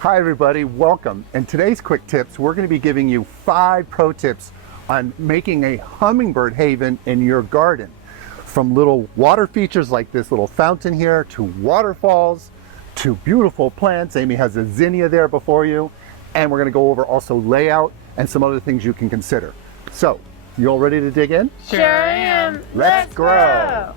Hi everybody, welcome. In today's quick tips, we're going to be giving you 5 pro tips on making a hummingbird haven in your garden. From little water features like this little fountain here, to waterfalls, to beautiful plants. Amy has a zinnia there before you. And we're going to go over also layout and some other things you can consider. So, you all ready to dig in? Sure am. Let's grow.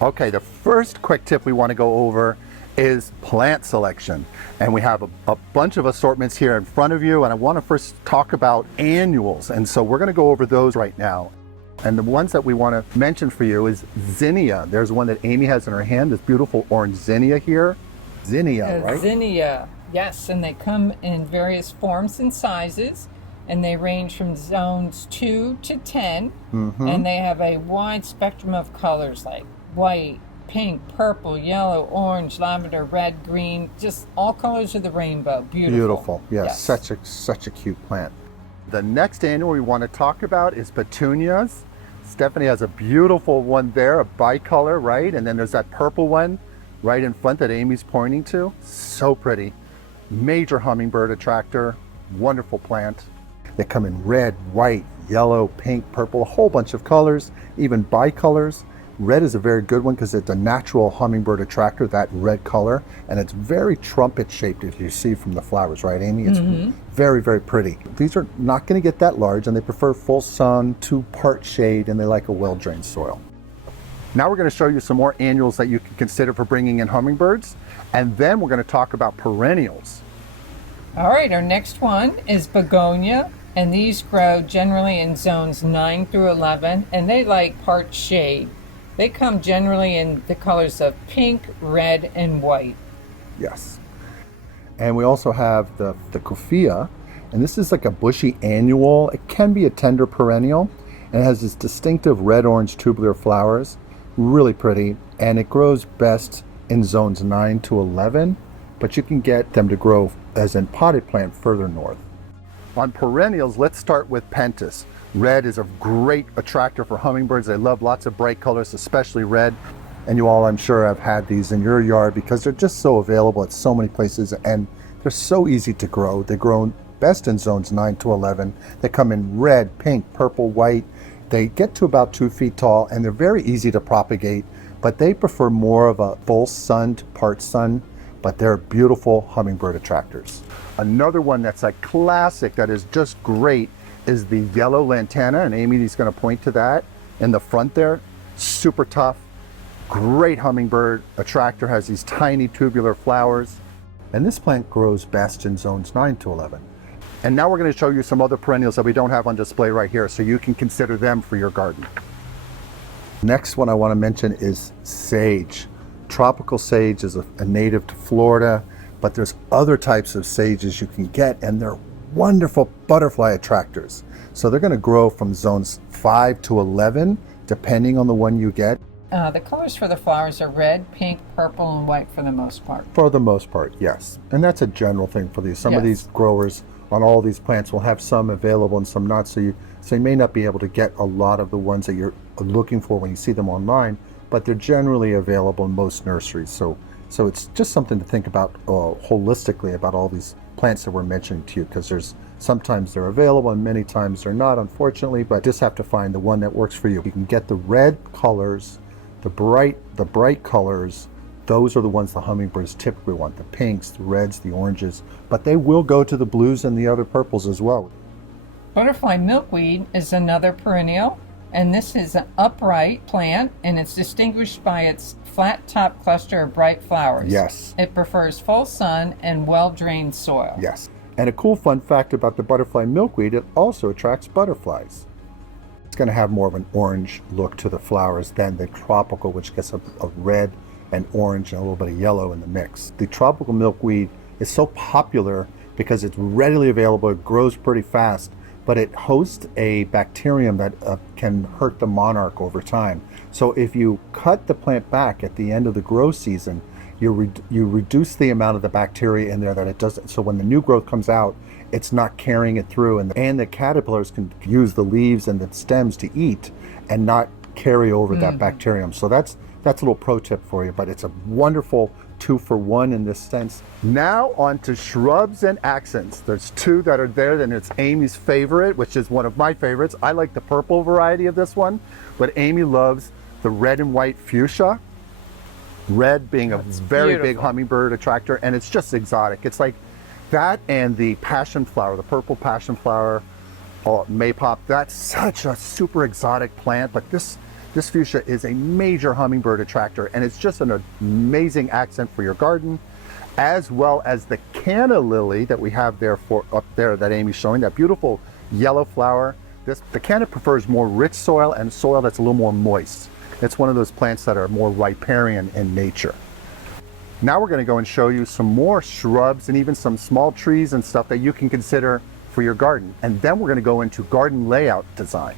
Okay, the first quick tip we want to go over is plant selection. And we have a bunch of assortments here in front of you, and I want to first talk about annuals. And so we're going to go over those right now. And the ones that we want to mention for you is zinnia. There's one that Amy has in her hand, this beautiful orange zinnia here. Zinnia, right? Zinnia, yes, and they come in various forms and sizes, and they range from zones 2 to 10, and they have a wide spectrum of colors like white, pink, purple, yellow, orange, lavender, red, green, just all colors of the rainbow. Beautiful. Beautiful, yes. Such a cute plant. The next annual we want to talk about is petunias. Stephanie has a beautiful one there, a bicolor, right? And then there's that purple one right in front that Amy's pointing to. So pretty. Major hummingbird attractor, wonderful plant. They come in red, white, yellow, pink, purple, a whole bunch of colors, even bicolors. Red is a very good one because it's a natural hummingbird attractor, that red color, and it's very trumpet shaped if you see from the flowers, right, Amy? It's very, very pretty. These are not going to get that large, and they prefer full sun to part shade, and they like a well-drained soil. Now we're going to show you some more annuals that you can consider for bringing in hummingbirds, and then we're going to talk about perennials. All right, our next one is begonia, and these grow generally in zones 9 through 11, and they like part shade. They come generally in the colors of pink, red, and white. Yes. And we also have the kufia, and this is like a bushy annual. It can be a tender perennial, and it has this distinctive red-orange tubular flowers. Really pretty, and it grows best in zones 9 to 11, but you can get them to grow as a potted plant further north. On perennials, let's start with pentas. Red is a great attractor for hummingbirds. They love lots of bright colors, especially red. And you all, I'm sure, have had these in your yard because they're just so available at so many places and they're so easy to grow. They grow best in zones 9 to 11. They come in red, pink, purple, white. They get to about 2 feet tall and they're very easy to propagate, but they prefer more of a full sun to part sun, but they're beautiful hummingbird attractors. Another one that's a classic that is just great is the yellow lantana, and Amy's going to point to that in the front there. Super tough, great hummingbird attractor, has these tiny tubular flowers, and this plant grows best in zones 9 to 11. And now we're going to show you some other perennials that we don't have on display right here, so you can consider them for your garden. Next one I want to mention is sage. Tropical sage is a native to Florida, but there's other types of sages you can get, and they're wonderful butterfly attractors. So they're going to grow from zones 5 to 11, depending on the one you get. The colors for the flowers are red, pink, purple, and white for the most part. For the most part, yes. And that's a general thing for these. Some of these growers on all these plants will have some available and some not. So you may not be able to get a lot of the ones that you're looking for when you see them online, but they're generally available in most nurseries. So it's just something to think about holistically about all these plants that we're mentioning to you, because sometimes they're available and many times they're not, unfortunately, but just have to find the one that works for you. You can get the red colors, the bright colors. Those are the ones the hummingbirds typically want, the pinks, the reds, the oranges, but they will go to the blues and the other purples as well. Butterfly milkweed is another perennial, and this is an upright plant, and it's distinguished by its flat top cluster of bright flowers. Yes. It prefers full sun and well-drained soil. Yes. And a cool fun fact about the butterfly milkweed, it also attracts butterflies. It's going to have more of an orange look to the flowers than the tropical, which gets a red and orange and a little bit of yellow in the mix. The tropical milkweed is so popular because it's readily available, it grows pretty fast, but it hosts a bacterium that can hurt the monarch over time. So if you cut the plant back at the end of the growth season, you reduce the amount of the bacteria in there that it doesn't. So when the new growth comes out, it's not carrying it through, and the caterpillars can use the leaves and the stems to eat and not carry over that bacterium. So that's that's a little pro tip for you, but it's a wonderful 2-for-1 in this sense. Now on to shrubs and accents. There's two that are there, and it's Amy's favorite, which is one of my favorites. I like the purple variety of this one, but Amy loves the red and white fuchsia. Red being a very big hummingbird attractor, and it's just exotic. It's like that and the passion flower, the purple passion flower, maypop. That's such a super exotic plant, but this fuchsia is a major hummingbird attractor, and it's just an amazing accent for your garden, as well as the canna lily that we have there up there that Amy's showing, that beautiful yellow flower. The canna prefers more rich soil and soil that's a little more moist. It's one of those plants that are more riparian in nature. Now we're going to go and show you some more shrubs and even some small trees and stuff that you can consider for your garden. And then we're going to go into garden layout design.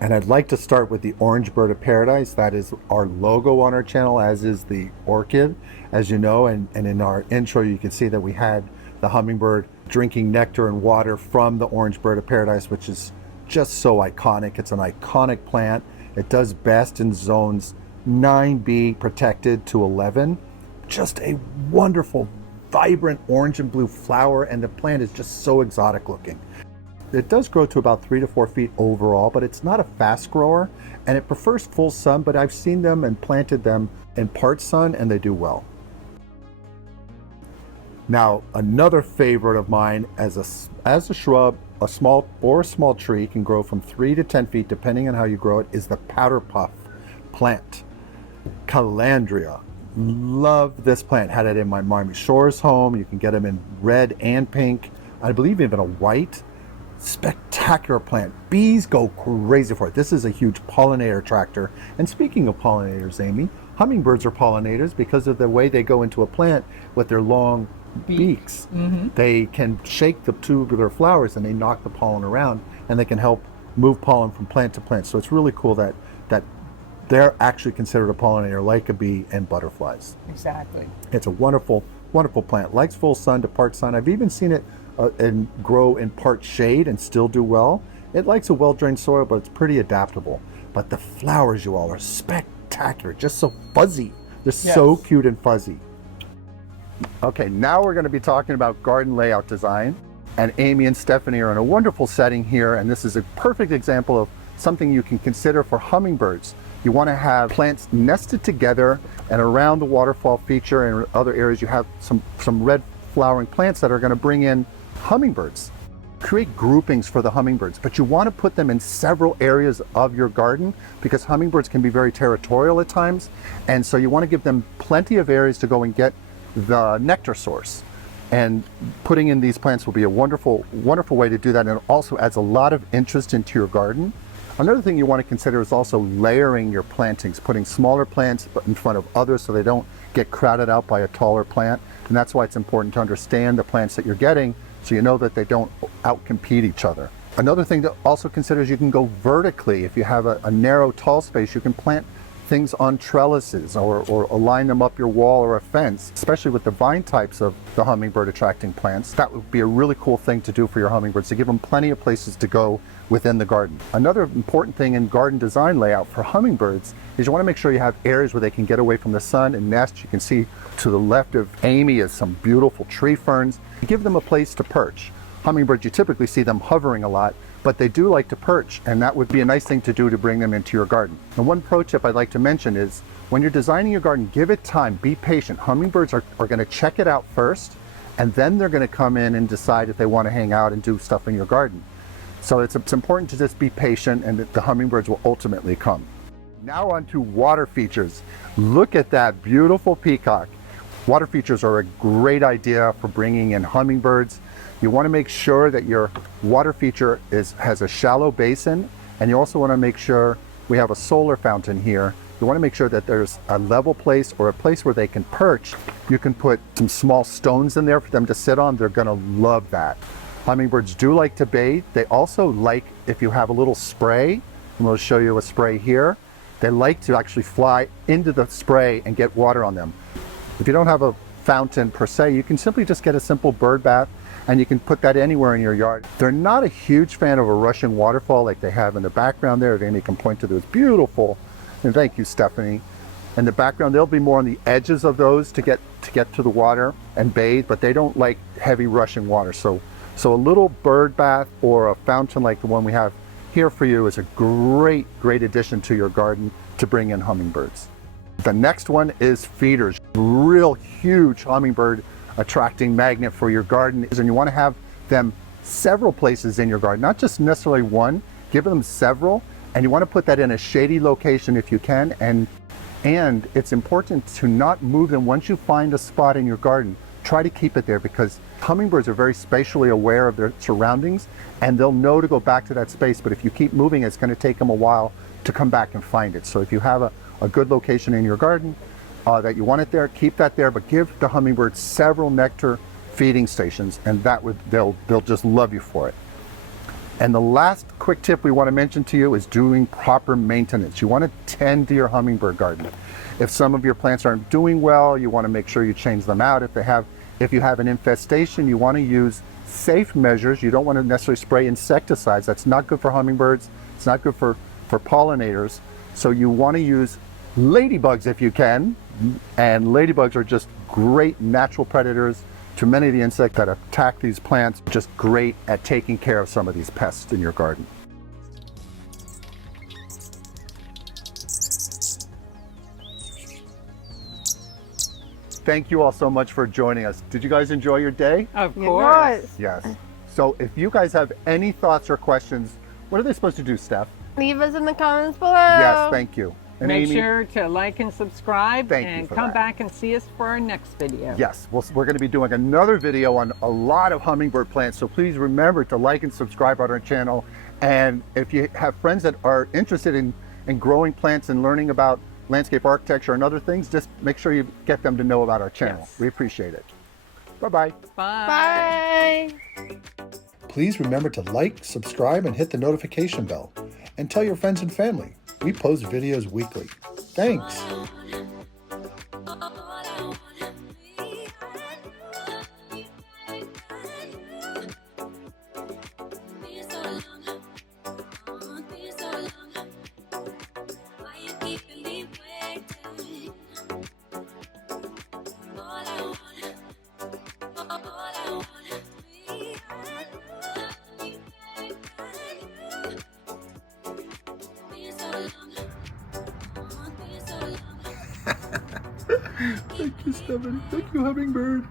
And I'd like to start with the orange bird of paradise. That is our logo on our channel, as is the orchid, as you know. And in our intro, you can see that we had the hummingbird drinking nectar and water from the orange bird of paradise, which is just so iconic. It's an iconic plant. It does best in zones 9B protected to 11. Just a wonderful, vibrant orange and blue flower, and the plant is just so exotic looking. It does grow to about 3 to 4 feet overall, but it's not a fast grower, and it prefers full sun, but I've seen them and planted them in part sun, and they do well. Now, another favorite of mine as a shrub, a small tree can grow from 3 to 10 feet, depending on how you grow it, is the powder puff plant. Calandria. Love this plant. Had it in my Miami Shores home. You can get them in red and pink. I believe even a white. Spectacular plant. Bees go crazy for it. This is a huge pollinator attractor. And speaking of pollinators, Amy, hummingbirds are pollinators because of the way they go into a plant with their long beaks. They can shake the tubular flowers and they knock the pollen around, and they can help move pollen from plant to plant. So it's really cool that they're actually considered a pollinator like a bee and butterflies. Exactly. It's a wonderful, wonderful plant. Likes full sun to part sun. I've even seen it and grow in part shade and still do well. It likes a well-drained soil, but it's pretty adaptable. But the flowers, you all, are spectacular. Just so fuzzy. They're so cute and fuzzy. Okay, now we're going to be talking about garden layout design. And Amy and Stephanie are in a wonderful setting here, and this is a perfect example of something you can consider for hummingbirds. You want to have plants nested together, and around the waterfall feature and other areas you have some red flowering plants that are going to bring in hummingbirds. Create groupings for the hummingbirds, but you want to put them in several areas of your garden because hummingbirds can be very territorial at times, and so you want to give them plenty of areas to go and get the nectar source. And putting in these plants will be a wonderful, wonderful way to do that, and it also adds a lot of interest into your garden. Another thing you want to consider is also layering your plantings, putting smaller plants in front of others so they don't get crowded out by a taller plant. And that's why it's important to understand the plants that you're getting so you know that they don't outcompete each other. Another thing to also consider is you can go vertically. If you have a narrow, tall space, you can plant things on trellises or align them up your wall or a fence, especially with the vine types of the hummingbird attracting plants. That would be a really cool thing to do for your hummingbirds, to give them plenty of places to go within the garden. Another important thing in garden design layout for hummingbirds is you want to make sure you have areas where they can get away from the sun and nest. You can see to the left of Amy is some beautiful tree ferns. Give them a place to perch. Hummingbirds, you typically see them hovering a lot, but they do like to perch, and that would be a nice thing to do to bring them into your garden. And one pro tip I'd like to mention is when you're designing your garden, give it time, be patient. Hummingbirds are going to check it out first, and then they're going to come in and decide if they want to hang out and do stuff in your garden. So it's important to just be patient, and the hummingbirds will ultimately come. Now on to water features. Look at that beautiful peacock. Water features are a great idea for bringing in hummingbirds. You want to make sure that your water feature has a shallow basin, and you also want to make sure we have a solar fountain here. You want to make sure that there's a level place or a place where they can perch. You can put some small stones in there for them to sit on. They're going to love that. Hummingbirds do like to bathe. They also like, if you have a little spray, and we'll show you a spray here, they like to actually fly into the spray and get water on them. If you don't have a fountain per se, you can simply just get a simple bird bath, and you can put that anywhere in your yard. They're not a huge fan of a rushing waterfall like they have in the background there. Amy can point to those beautiful And thank you, Stephanie. In the background, they'll be more on the edges of those to get to the water and bathe, but they don't like heavy rushing water. So a little bird bath or a fountain like the one we have here for you is a great addition to your garden to bring in hummingbirds. The next one is feeders. Real huge hummingbird attracting magnet for your garden, and you want to have them several places in your garden, not just necessarily one. Give them several, and you want to put that in a shady location if you can, and it's important to not move them. Once you find a spot in your garden, try to keep it there, because hummingbirds are very spatially aware of their surroundings, and they'll know to go back to that space. But if you keep moving, it's going to take them a while to come back and find it. So if you have a good location in your garden that you want it there, keep that there, but give the hummingbirds several nectar feeding stations, and they'll just love you for it. And the last quick tip we want to mention to you is doing proper maintenance. You want to tend to your hummingbird garden. If some of your plants aren't doing well, you want to make sure you change them out. If you have an infestation, you want to use safe measures. You don't want to necessarily spray insecticides. That's not good for hummingbirds. It's not good for pollinators. So you want to use ladybugs if you can. And ladybugs are just great natural predators to many of the insects that attack these plants. Just great at taking care of some of these pests in your garden. Thank you all so much for joining us. Did you guys enjoy your day? Of course. Yes. So if you guys have any thoughts or questions, what are they supposed to do, Steph? Leave us in the comments below. Yes, thank you. And Make Amy, sure to like and subscribe, Thank you and for come that. back and see us for our next video. yes, we're going to be doing another video on a lot of hummingbird plants. So please remember to like and subscribe on our channel. And if you have friends that are interested in growing plants and learning about landscape architecture and other things, just make sure you get them to know about our channel. Yes. We appreciate it. Bye-bye. Bye. Bye. Please remember to like, subscribe, and hit the notification bell. And tell your friends and family. We post videos weekly. Thanks. Thank you, Stephanie. Thank you, Hummingbird.